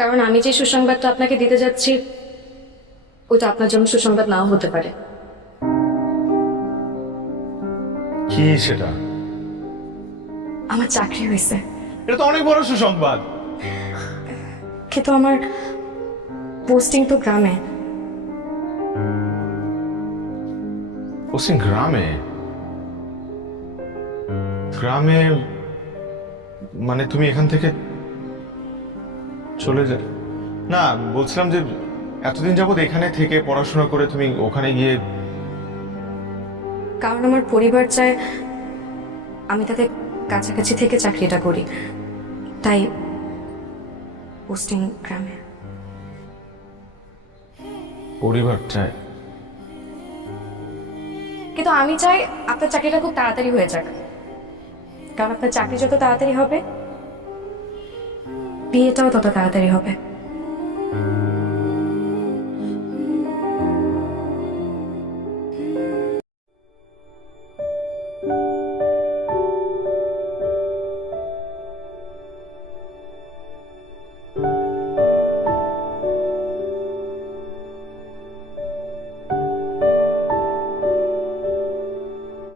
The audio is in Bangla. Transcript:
কারণ আমি যে সুসংবাদটা আপনাকে দিতে যাচ্ছি ওটা আপনার জন্য সুসংবাদ নাও হতে পারে কি সেটা আমার চাকরি হয়েছে এটা তো অনেক বড় সুসংবাদ কিন্তু আমার পোস্টিং তো গ্রামে পোস্টিং গ্রামে গ্রামে মানে তুমি এখান থেকে চলে যাবে না বলছিলাম যে এতদিন যাবো এখানে থেকে পড়াশোনা করে তুমি ওখানে গিয়ে কারণ আমার পরিবার চায় আমি তাদের কাছাকাছি থেকে চাকরিটা করি তাই পোস্টিং গ্রামে পরিবার চায় কিন্তু আমি চাই আপনার চাকরিটা খুব তাড়াতাড়ি হয়ে যাক কারণ আপনার চাকরি যত তাড়াতাড়ি হবে বিয়েটাও তত তাড়াতাড়ি হবে